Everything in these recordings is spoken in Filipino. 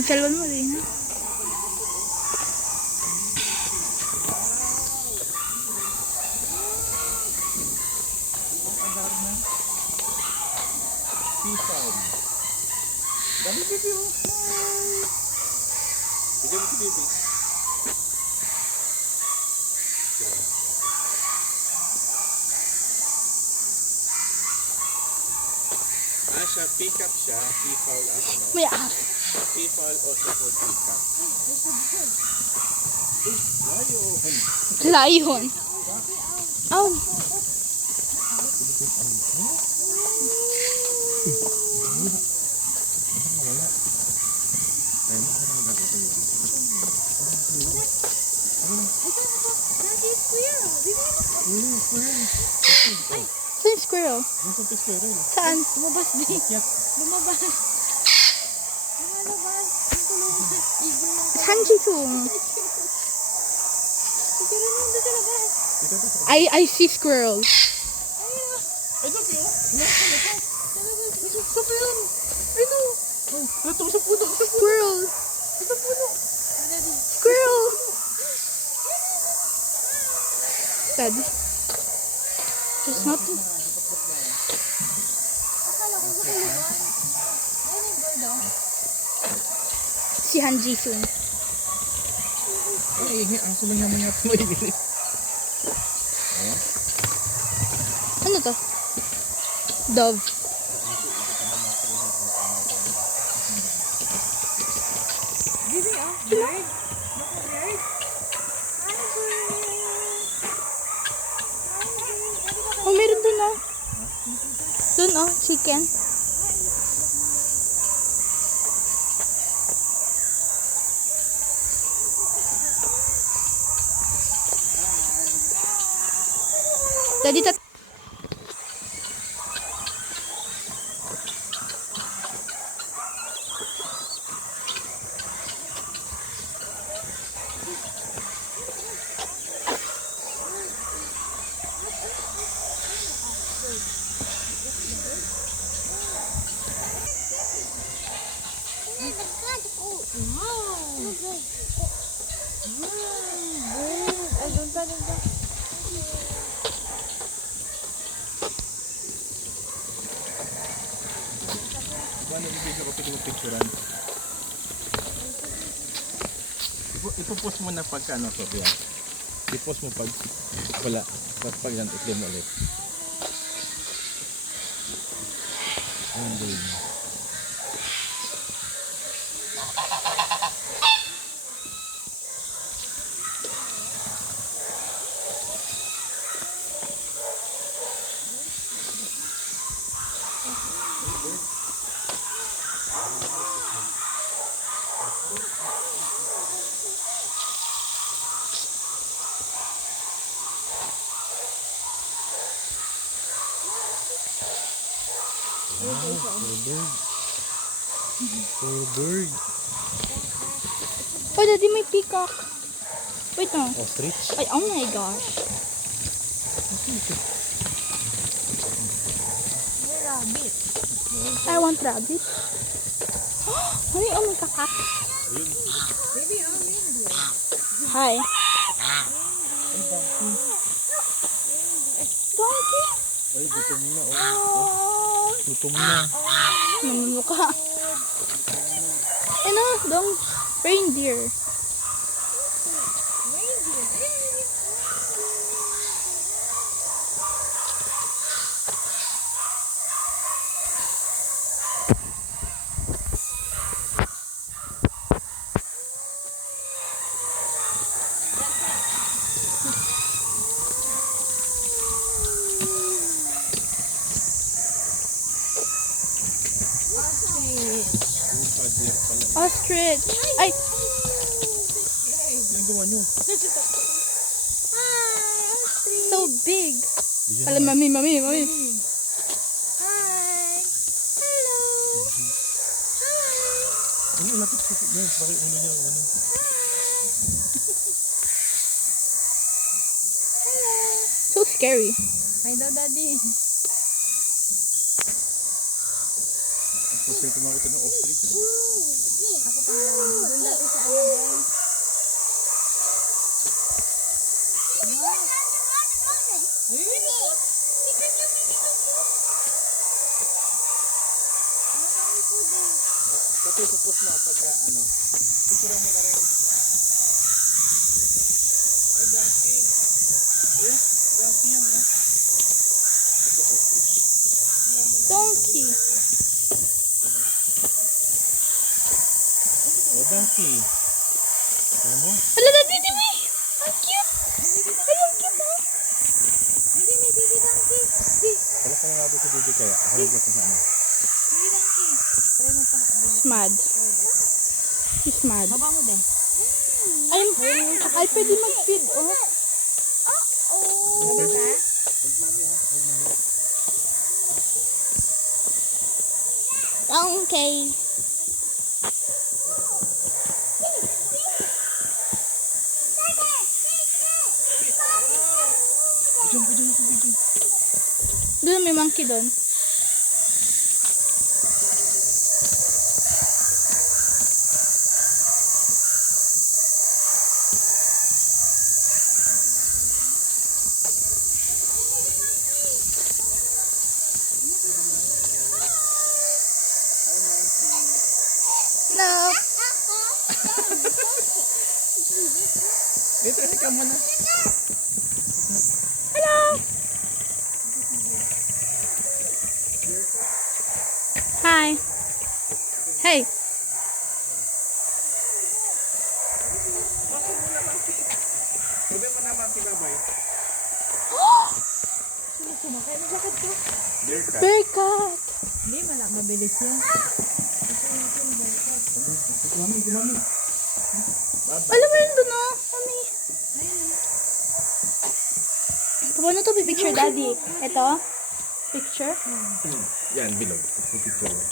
Isalwan mo rin, ha? P-farm. Dami baby, oh. Bigyan mo si baby. Siya, pick-up siya. P-fowl at ano. May ahas. P-fowl also for pick-up. Lion. Lion. Oh. Saan squirrel? Saan? Lumabas din. Lumabas. Lumalabas. Lumabas. Ibon lang. Saan Jisung? Siguro nandun sa labas. I see squirrels. Ay, sabi yun. Sabi yun. Ay, no. Ito sa puno. Squirrel. Sa puno. Squirrel. Dad. There's nothing. Akala ko sa kuluban. Ayun yung bird, oh. Si Han Jisung. Ay, aso lang naman yata maigili. Ano to? Dove. Bibi, oh. Bird. Baka bird. Hi, bird. Oh, meron dun, oh. Dun, oh, chicken. Daddy, Ay, doon pa. Paano yung video ko pinipicturan? Ipopost mo na pagka ano, so yan. I-post mo pag wala. Tapos pag yan, i-claim mo ulit. Ayun din. Bird. oh, Daddy, may peacock. Wait, no. Ostrich? Ay, oh my gosh. May rabbit. I want rabbit. Ay, oh my kakak. Baby, oh, reindeer. Hi. Donkey. Ay, gutom na. Oh. Gutom na. Namumukha. Ano? Dong reindeer. Ostrich. Ay, Ginagawa nyo. so big. Alam, mami. Hi. Hello. Ano, lapit sa niya. Bakit ulo niya? Ano? So scary. Hi daw, daddy. First time tumakot ng ostrich. Ako pangalaman. Doon dati sa ano din. Kasi suppose mo pagka ano, picture mo na rin. Ay, donkey. Eh, donkey yan, ha? Ito, ostrich. Donkey. Oh, donkey. Kaya mo? Hala, Daddy, Dimi! Ang cute! Ay, ang cute, oh! Bibi, may bibi donkey. Wala ka na natin sa bibig kaya. Ako lang sa ano. Bibi donkey. Try mo pa. He's mad. He's mad. Baba mo din. Ay, pwede mag-feed, oh. Baba ka? Okay. Doon, may monkey doon. No. Ito, ikaw muna. Hello. Hi. Hey. Sabi mo naman si Babay. Kumakain na sakit ka. Dear cat. Bear cat. Hindi, malak mabilis yan. Mami, mami. Alam mo yun doon, oh. Mami. Paano to picture, Daddy? Ito? Picture? Yan, bilog. Ito picture mo.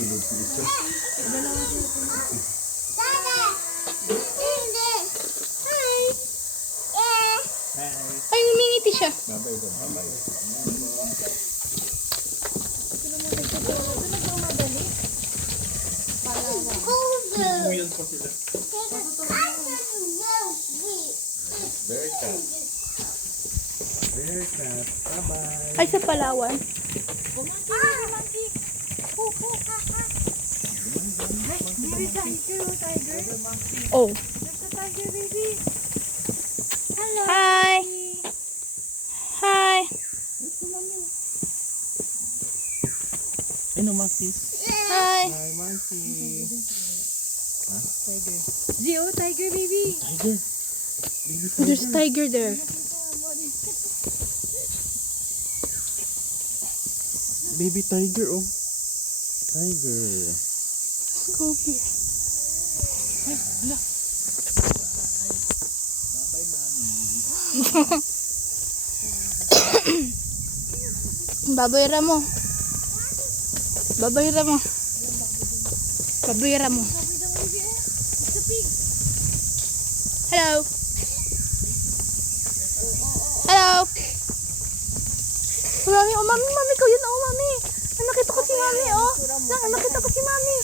Tulog picture. Hi. Ay, ngumingiti siya. Babay ko, babay. Umuyan po sila. Bear cat. Bear cat. Bye-bye. Ay, sa Palawan. Baby tiger, tiger. Oh. There's a tiger, baby. Hello. Hi. Hi. Ano, monkey? Hi. Hi, monkey. Tiger. Zio, tiger, baby. Tiger. Baby tiger. There's tiger there. Baby tiger, oh. Tiger. Scooby. Baboy Ramo. Baboy Ramo. Baboy Ramo. It's a pig. Hello. Hello. Oh, mami, oh, mami, mami ko yun, oh, mami. Nakita ko si mami, oh. Nakita ko si mami.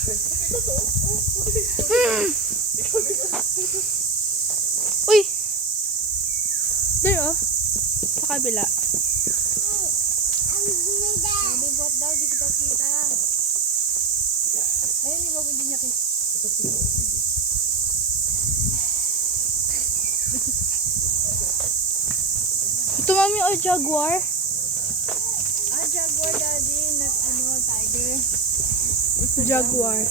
Uy. There, oh. Sa kabila. Sabi, buhat daw, di kita kita. Ayun, di ba hindi niya kita? Ito, mami, oh, jaguar. Ah, jaguar, daddy. Ano, tiger. Jaguar.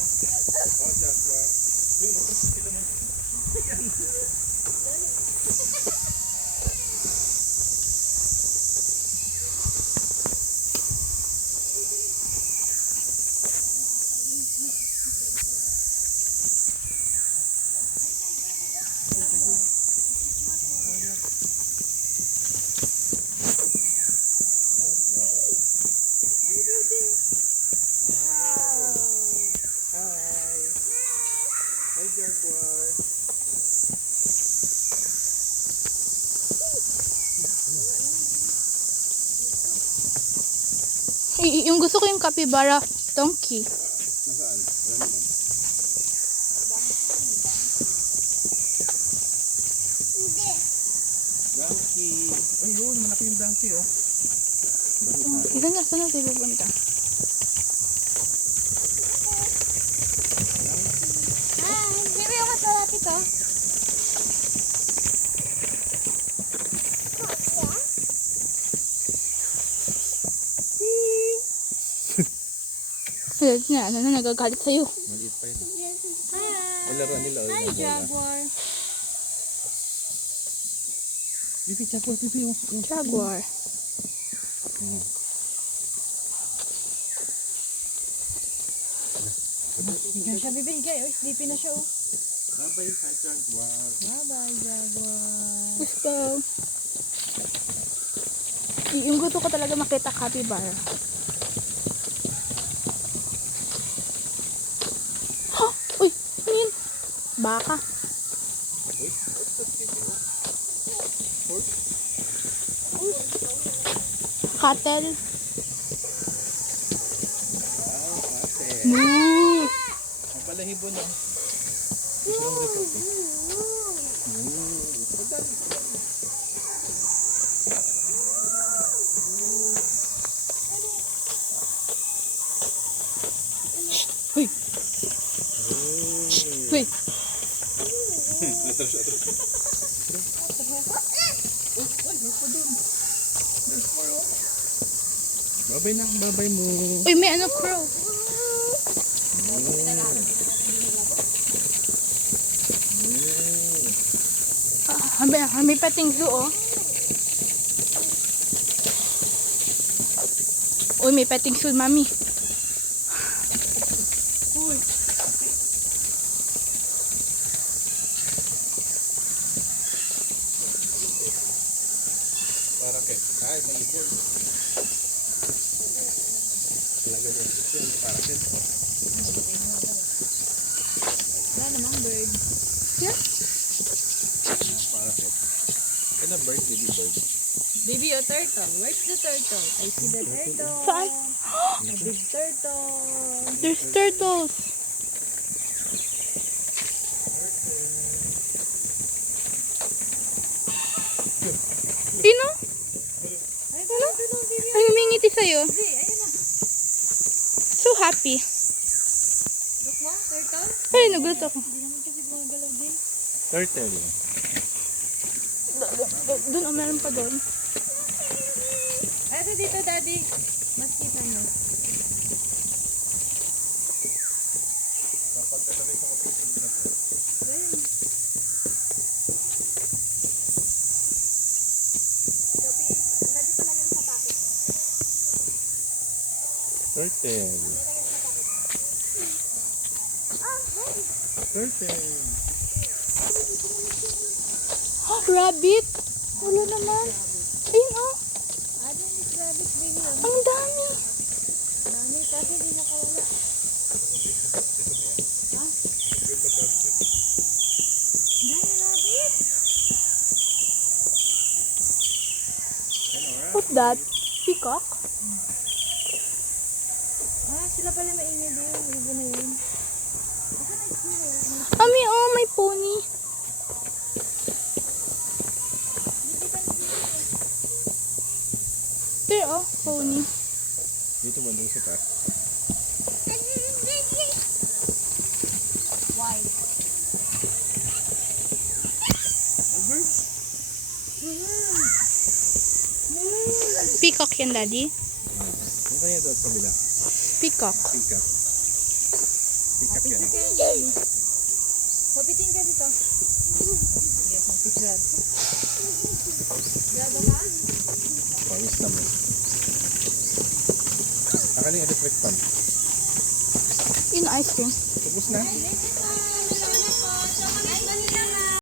Yung gusto ko yung capybara donkey. Nasaan? Wala naman. Donkey. Ayun, malaki yung donkey oh. Dami Ilan na saan natin pupunta? Baby, yung masalati ko. Alam na, ano na, nagagalit sa'yo. Maliit pa yun. Hi. Ay, laruan nila. Hi, Jaguar. Bibi, Jaguar, Bibi. Oh. Jaguar. Higa siya, Bibi. Higa. Oh, sleepy na siya, oh. Bye-bye, hi, Jaguar. Bye-bye, Jaguar. Let's go. Yung gusto ko talaga makita capybara. Ha! Uy! Ano yun? Baka. Uy, what's that, Bibi? Horse? Cattle. Wow, ate. Moo! Ang balahibo na. Gusto yung report eh. Uy! Uy! Atras, atras. Babay na, babay mo. Uy, may ano crow. May pating zoo, oh. Uy, may pating zoo, mami. Uy. Para kay, ay, may ibon. Talaga yung system, para kay. Wala namang bird. Yeah. Para kay. Kaya bird, baby bird. Baby, oh, turtle. Where's the turtle? I see the turtle. Saan? A big turtle. There's turtles. Sino? Ay, ano? Baby, Ay, humingiti sa'yo. Baby, ayun na. So happy. Look mo, turtle. Ay, nagulat ako. Hindi naman kasi gumagalaw din. Turtle. Doon, meron pa doon. Ay, ito dito, daddy. Mas kita nyo. Ayun. Turtle. Turtle. Oh, rabbit. Wala naman. Ayun, oh. Ah, dyan is rabbit, baby. Oh. Ang dami. Dami, kasi di nakawala. Ha? Dami, rabbit. What's that? Peacock? Ah, sila pala maingay din. Iba na yun. Asan na squirrel? Ami, oh, may pony. There, oh, pony. Dito mo doon sa taas. Why? Peacock yan, daddy. Yung kanya doon sa kabila. Peacock. Peacock. Peacock yan. Papitin ka dito. Yes, mag-picture. Grabo ka? Pawis naman. Nakaling reflect pan. Yun, ice cream. Tapos na.